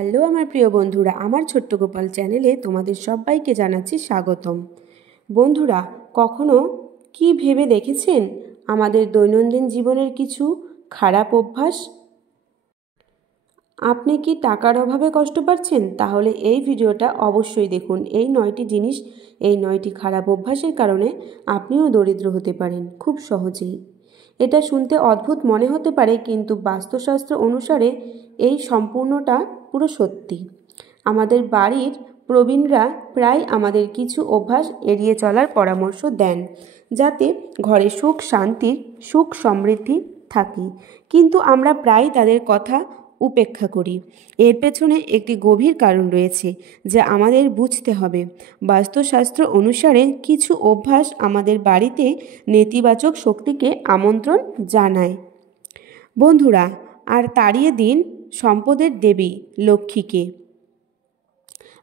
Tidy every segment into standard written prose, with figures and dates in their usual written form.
Hello আমার প্রিয় বন্ধুরা, আমার ছোট্ট গোপাল চ্যানেলে তোমাদের সবাইকে জানাচ্ছি স্বাগতম। বন্ধুরা, কখনো কি ভেবে দেখেছেন আমাদের দৈনন্দিন জীবনের কিছু খারাপ অভ্যাস? আপনি কি টাকার অভাবে কষ্ট পাচ্ছেন? তাহলে এই ভিডিওটা অবশ্যই দেখুন। এই 9টি জিনিস, এই 9টি খারাপ অভ্যাসের কারণে আপনিও দরিদ্র হতে পারেন খুব সহজেই। এটা শুনতে অদ্ভুত মনে হতে পারে, কিন্তু বাস্তুশাস্ত্র অনুসারে এই সম্পূর্ণটা পুরো সত্যি। আমাদের বাড়ির প্রবীণরা প্রায় আমাদের কিছু অভ্যাস এড়িয়ে চলার পরামর্শ দেন, যাতে ঘরে সুখ শান্তির সুখ সমৃদ্ধি থাকে, কিন্তু আমরা প্রায় তাদের কথা উপেক্ষা করি। এর পেছনে একটি গভীর কারণ রয়েছে যা আমাদের বুঝতে হবে। বাস্তুশাস্ত্র অনুসারে কিছু অভ্যাস আমাদের বাড়িতে নেতিবাচক শক্তিকে আমন্ত্রণ জানায় বন্ধুরা, আর তাড়িয়ে দিন সম্পদের দেবী লক্ষ্মীকে।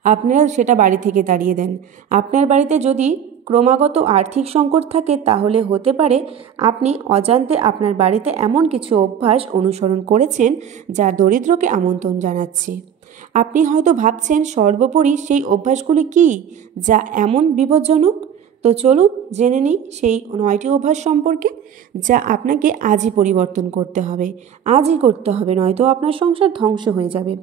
আপনারা সেটা বাড়ি থেকে তাড়িয়ে দেন। আপনার বাড়িতে যদি ক্রমাগত আর্থিক সংকট থাকে, তাহলে হতে পারে আপনি অজান্তে আপনার বাড়িতে এমন কিছু অভ্যাস অনুসরণ করেছেন যা দরিদ্রকে আমন্ত্রণ জানাচ্ছে। আপনি হয়তো ভাবছেন সর্বোপরি সেই অভ্যাসগুলি কী যা এমন বিপজ্জনক। তো চলুন জেনে নিই সেই 9টি অভ্যাস সম্পর্কে, যা আপনাকে আজই পরিবর্তন করতে হবে। আজই করতে হবে, নয়তো আপনার সংসার ধ্বংস হয়ে যাবে।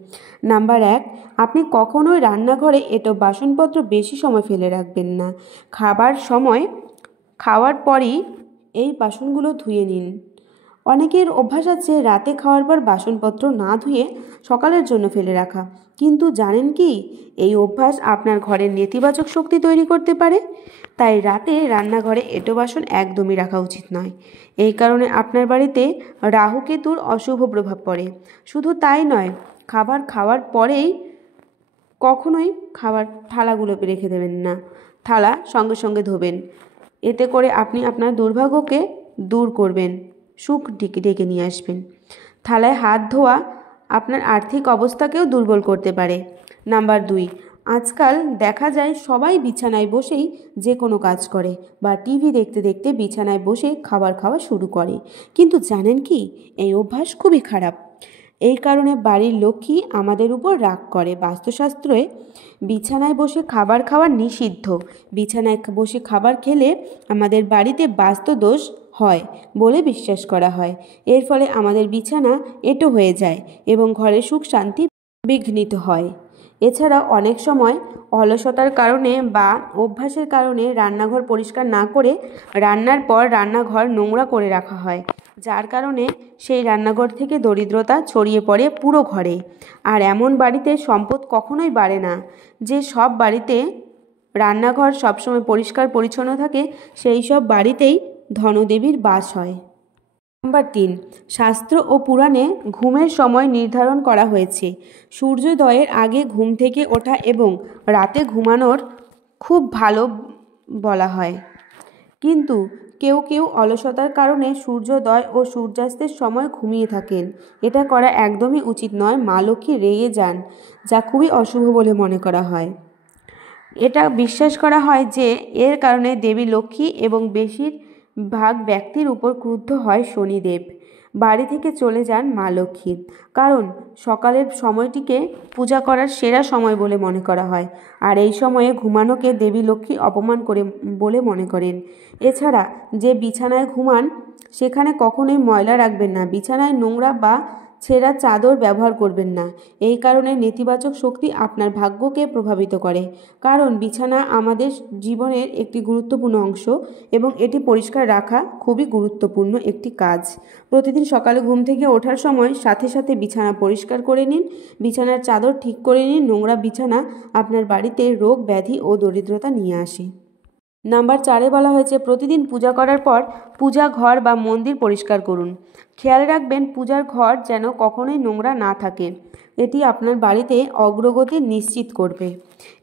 নাম্বার 1, আপনি কখনোই রান্নাঘরে এঁটো বাসনপত্র বেশি সময় ফেলে রাখবেন না। খাওয়ার পরই এই বাসনগুলো ধুয়ে নিন। অনেকের অভ্যাস আছে রাতে খাওয়ার পর বাসনপত্র না ধুয়ে সকালের জন্য ফেলে রাখা, কিন্তু জানেন কি, এই অভ্যাস আপনার ঘরের নেতিবাচক শক্তি তৈরি করতে পারে। তাই রাতে রান্নাঘরে এঁটো বাসন একদমই রাখা উচিত নয়। এই কারণে আপনার বাড়িতে রাহু কেতুর অশুভ প্রভাব পড়ে। শুধু তাই নয়, খাবার খাওয়ার পরেই কখনোই খাবার থালাগুলো রেখে দেবেন না। থালা সঙ্গে সঙ্গে ধোবেন। এতে করে আপনি আপনার দুর্ভাগ্যকে দূর করবেন, সুখ ডেকে নিয়ে আসবেন। থালায় হাত ধোয়া আপনার আর্থিক অবস্থাকেও দুর্বল করতে পারে। নাম্বার 2, আজকাল দেখা যায় সবাই বিছানায় বসেই যে কোনো কাজ করে বা টিভি দেখতে দেখতে বিছানায় বসে খাবার খাওয়া শুরু করে, কিন্তু জানেন কি, এই অভ্যাস খুবই খারাপ। এই কারণে বাড়ির লক্ষ্মী আমাদের উপর রাগ করে। বাস্তুশাস্ত্রে বিছানায় বসে খাবার খাওয়া নিষিদ্ধ। বিছানায় বসে খাবার খেলে আমাদের বাড়িতে বাস্তুদোষ হয় বলে বিশ্বাস করা হয়। এর ফলে আমাদের বিছানা এঁটো হয়ে যায় এবং ঘরের সুখ শান্তি বিঘ্নিত হয়। এছাড়া অনেক সময় অলসতার কারণে বা অভ্যাসের কারণে রান্নাঘর পরিষ্কার না করে রান্নার পর রান্নাঘর নোংরা করে রাখা হয়, যার কারণে সেই রান্নাঘর থেকে দরিদ্রতা ছড়িয়ে পড়ে পুরো ঘরে। আর এমন বাড়িতে সম্পদ কখনোই বাড়ে না। যে সব বাড়িতে রান্নাঘর সবসময় পরিষ্কার পরিচ্ছন্ন থাকে, সেই সব বাড়িতেই ধনদেবীর বাস হয়। নাম্বার 3, শাস্ত্র ও পুরাণে ঘুমের সময় নির্ধারণ করা হয়েছে। সূর্যোদয়ের আগে ঘুম থেকে ওঠা এবং রাতে ঘুমানোর খুব ভালো বলা হয়, কিন্তু কেউ কেউ অলসতার কারণে সূর্যোদয় ও সূর্যাস্তের সময় ঘুমিয়ে থাকেন। এটা করা একদমই উচিত নয়। মা লক্ষ্মী রেগে যান, যা খুবই অশুভ বলে মনে করা হয়। এটা বিশ্বাস করা হয় যে এর কারণে দেবী লক্ষ্মী এবং বেশিরভাগ ব্যক্তির উপর ক্রুদ্ধ হয় শনিদেব। বাড়ি থেকে চলে যান মা লক্ষ্মী, কারণ সকালের সময়টিকে পূজা করার সেরা সময় বলে মনে করা হয়, আর এই সময়ে ঘুমানোকে দেবী লক্ষ্মী অপমান করে বলে মনে করেন। এছাড়া যে বিছানায় ঘুমান সেখানে কখনোই ময়লা রাখবেন না। বিছানায় নোংরা বা ছেঁড়া চাদর ব্যবহার করবেন না। এই কারণে নেতিবাচক শক্তি আপনার ভাগ্যকে প্রভাবিত করে, কারণ বিছানা আমাদের জীবনের একটি গুরুত্বপূর্ণ অংশ এবং এটি পরিষ্কার রাখা খুবই গুরুত্বপূর্ণ একটি কাজ। প্রতিদিন সকালে ঘুম থেকে ওঠার সময় সাথে সাথে বিছানা পরিষ্কার করে নিন, বিছানার চাদর ঠিক করে নিন। নোংরা বিছানা আপনার বাড়িতে রোগ ব্যাধি ও দরিদ্রতা নিয়ে আসে। নাম্বার 4-এ বলা হয়েছে প্রতিদিন পূজা করার পর পূজা ঘর বা মন্দির পরিষ্কার করুন। খেয়াল রাখবেন পূজার ঘর যেন কখনোই নোংরা না থাকে। এটি আপনার বাড়িতে অগ্রগতি নিশ্চিত করবে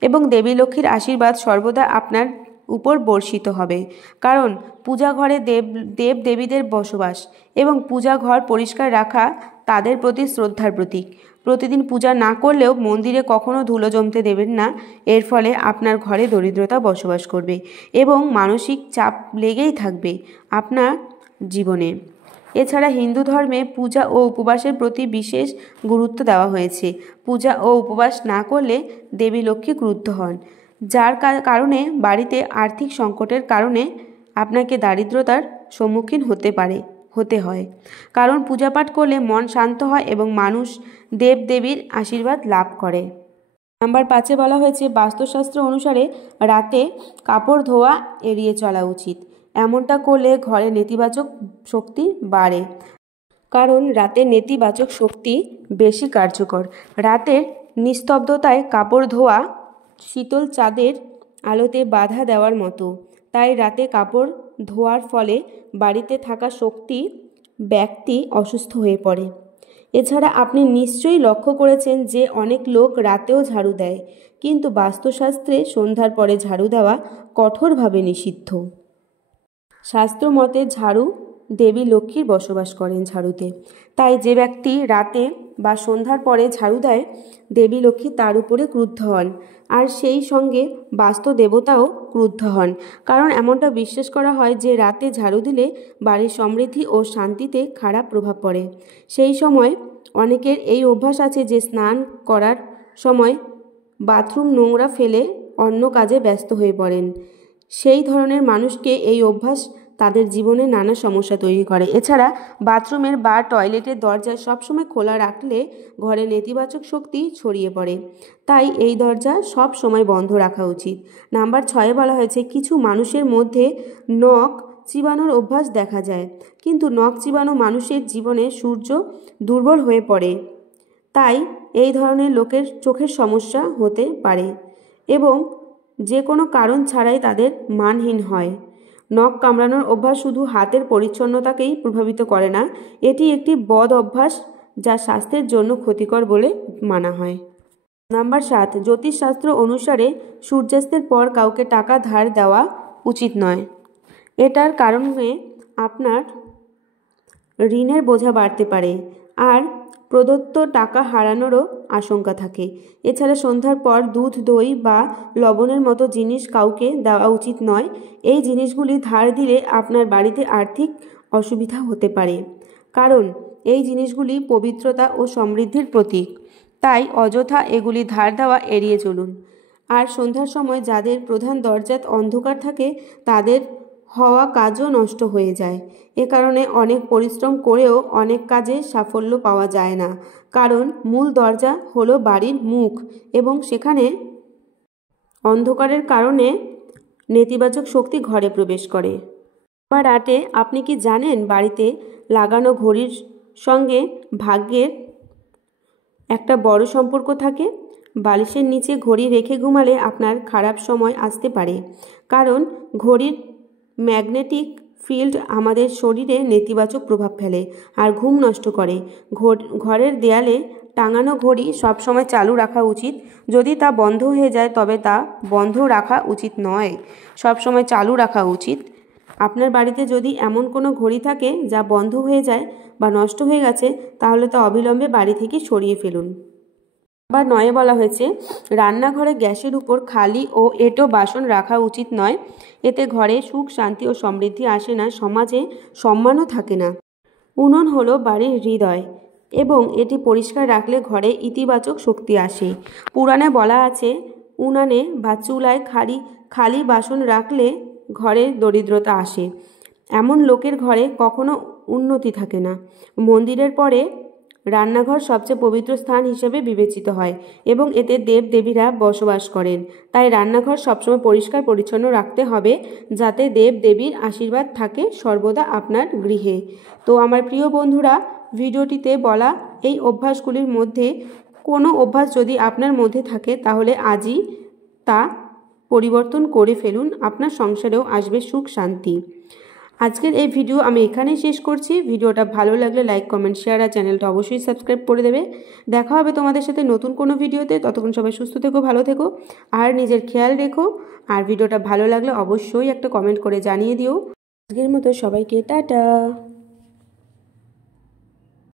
এবং দেবী লক্ষ্মীর আশীর্বাদ সর্বদা আপনার উপর বর্ষিত হবে, কারণ পূজা ঘরে দেব দেবীদের বসবাস এবং পূজা ঘর পরিষ্কার রাখা তাদের প্রতি শ্রদ্ধার প্রতীক। প্রতিদিন পূজা না করলেও মন্দিরে কখনো ধুলো জমতে দেবেন না। এর ফলে আপনার ঘরে দরিদ্রতা বসবাস করবে এবং মানসিক চাপ লেগেই থাকবে আপনার জীবনে। এছাড়া হিন্দু ধর্মে পূজা ও উপবাসের প্রতি বিশেষ গুরুত্ব দেওয়া হয়েছে। পূজা ও উপবাস না করলে দেবী লক্ষ্মী ক্রুদ্ধ হন, যার কারণে বাড়িতে আর্থিক সংকটের কারণে আপনাকে দারিদ্রতার সম্মুখীন হতে হয়। কারণ পূজাপাঠ করলে মন শান্ত হয় এবং মানুষ দেবদেবীর আশীর্বাদ লাভ করে। নাম্বার 5-এ বলা হয়েছে বাস্তুশাস্ত্র অনুসারে রাতে কাপড় ধোয়া এড়িয়ে চলা উচিত। এমনটা করলে ঘরে নেতিবাচক শক্তি বাড়ে, কারণ রাতে নেতিবাচক শক্তি বেশি কার্যকর। রাতের নিস্তব্ধতায় কাপড় ধোয়া শীতল চাঁদের আলোতে বাধা দেওয়ার মতো। তাই রাতে কাপড় ধোয়ার ফলে বাড়িতে থাকা ব্যক্তি অসুস্থ হয়ে পড়ে। এছাড়া আপনি নিশ্চয়ই লক্ষ্য করেছেন যে অনেক লোক রাতেও ঝাড়ু দেয়, কিন্তু বাস্তুশাস্ত্রে সন্ধ্যার পরে ঝাড়ু দেওয়া কঠোরভাবে নিষিদ্ধ। শাস্ত্র মতে ঝাড়ু দেবী লক্ষ্মীর বসবাস করেন ঝাড়ুতে। তাই যে ব্যক্তি রাতে বা সন্ধ্যার পরে ঝাড়ু দেয়, দেবী লক্ষ্মী তার উপরে ক্রুদ্ধ হন, আর সেই সঙ্গে বাস্তু দেবতাও ক্রুদ্ধ হন। কারণ এমনটা বিশ্বাস করা হয় যে রাতে ঝাড়ু দিলে বাড়ির সমৃদ্ধি ও শান্তিতে খারাপ প্রভাব পড়ে। সেই সময় অনেকের এই অভ্যাস আছে যে স্নান করার সময় বাথরুম নোংরা ফেলে অন্য কাজে ব্যস্ত হয়ে পড়েন। সেই ধরনের মানুষকে এই অভ্যাস তাদের জীবনে নানা সমস্যা তৈরি করে। এছাড়া বাথরুমের বা টয়লেটের দরজা সবসময় খোলা রাখলে ঘরে নেতিবাচক শক্তি ছড়িয়ে পড়ে। তাই এই দরজা সব সময় বন্ধ রাখা উচিত। নাম্বার 6-এ বলা হয়েছে কিছু মানুষের মধ্যে নখ চিবানোর অভ্যাস দেখা যায়, কিন্তু নখ চিবানো মানুষের জীবনে সূর্য দুর্বল হয়ে পড়ে। তাই এই ধরনের লোকের চোখের সমস্যা হতে পারে এবং যে কোনো কারণ ছাড়াই তাদের মানহীন হয়। নখ কামড়ানোর অভ্যাস শুধু হাতের পরিচ্ছন্নতাকেই প্রভাবিত করে না, এটি একটি বদ অভ্যাস যা স্বাস্থ্যের জন্য ক্ষতিকর বলে মানা হয়। নাম্বার 7, জ্যোতিষশাস্ত্র অনুসারে সূর্যাস্তের পর কাউকে টাকা ধার দেওয়া উচিত নয়। এটার কারণে আপনার ঋণের বোঝা বাড়তে পারে আর প্রদত্ত টাকা হারানোরও আশঙ্কা থাকে। এছাড়া সন্ধ্যার পর দুধ, দই বা লবণের মতো জিনিস কাউকে দেওয়া উচিত নয়। এই জিনিসগুলি ধার দিলে আপনার বাড়িতে আর্থিক অসুবিধা হতে পারে, কারণ এই জিনিসগুলি পবিত্রতা ও সমৃদ্ধির প্রতীক। তাই অযথা এগুলি ধার দেওয়া এড়িয়ে চলুন। আর সন্ধ্যার সময় যাদের প্রধান দরজাত অন্ধকার থাকে তাদের হওয়া কাজও নষ্ট হয়ে যায়। এ কারণে অনেক পরিশ্রম করেও অনেক কাজে সাফল্য পাওয়া যায় না, কারণ মূল দরজা হলো বাড়ির মুখ এবং সেখানে অন্ধকারের কারণে নেতিবাচক শক্তি ঘরে প্রবেশ করে। নাম্বার 8-এ আপনি কি জানেন বাড়িতে লাগানো ঘড়ির সঙ্গে ভাগ্যের একটা বড় সম্পর্ক থাকে? বালিশের নিচে ঘড়ি রেখে ঘুমালে আপনার খারাপ সময় আসতে পারে, কারণ ঘড়ির ম্যাগনেটিক ফিল্ড আমাদের শরীরে নেতিবাচক প্রভাব ফেলে আর ঘুম নষ্ট করে। ঘরের দেয়ালে টাঙানো ঘড়ি সবসময় চালু রাখা উচিত। যদি তা বন্ধ হয়ে যায় তবে তা বন্ধ রাখা উচিত নয়, সবসময় চালু রাখা উচিত। আপনার বাড়িতে যদি এমন কোনো ঘড়ি থাকে যা বন্ধ হয়ে যায় বা নষ্ট হয়ে গেছে, তাহলে তা অবিলম্বে বাড়ি থেকে সরিয়ে ফেলুন। নাম্বার 9-এ বলা হয়েছে রান্নাঘরে গ্যাসের উপর খালি ও এঁটো বাসন রাখা উচিত নয়। এতে ঘরে সুখ, শান্তি ও সমৃদ্ধি আসে না, সমাজে সম্মানও থাকে না। উনুন হলো বাড়ির হৃদয় এবং এটি পরিষ্কার রাখলে ঘরে ইতিবাচক শক্তি আসে। পুরাণে বলা আছে উনানে বা চুলায় খালি বাসন রাখলে ঘরে দরিদ্রতা আসে। এমন লোকের ঘরে কখনো উন্নতি থাকে না। মন্দিরের পরে রান্নাঘর সবচেয়ে পবিত্র স্থান হিসেবে বিবেচিত হয় এবং এতে দেবদেবীরা বসবাস করেন। তাই রান্নাঘর সবসময় পরিষ্কার পরিচ্ছন্ন রাখতে হবে, যাতে দেবদেবীর আশীর্বাদ থাকে সর্বদা আপনার গৃহে। তো আমার প্রিয় বন্ধুরা, ভিডিওটিতে বলা এই অভ্যাসগুলির মধ্যে কোনো অভ্যাস যদি আপনার মধ্যে থাকে তাহলে আজই তা পরিবর্তন করে ফেলুন, আপনার সংসারেও আসবে সুখ, শান্তি। আজকের এই ভিডিও আমি এখানেই শেষ করছি। ভিডিওটা ভালো লাগলে লাইক, কমেন্ট, শেয়ার আর চ্যানেলটা অবশ্যই সাবস্ক্রাইব করে দেবে। দেখা হবে তোমাদের সাথে নতুন কোনো ভিডিওতে। ততক্ষণ সবাই সুস্থ থেকো, ভালো থেকো আর নিজের খেয়াল রেখো। আর ভিডিওটা ভালো লাগলে অবশ্যই একটা কমেন্ট করে জানিয়ে দিও। আজকের মতো সবাইকে টাটা।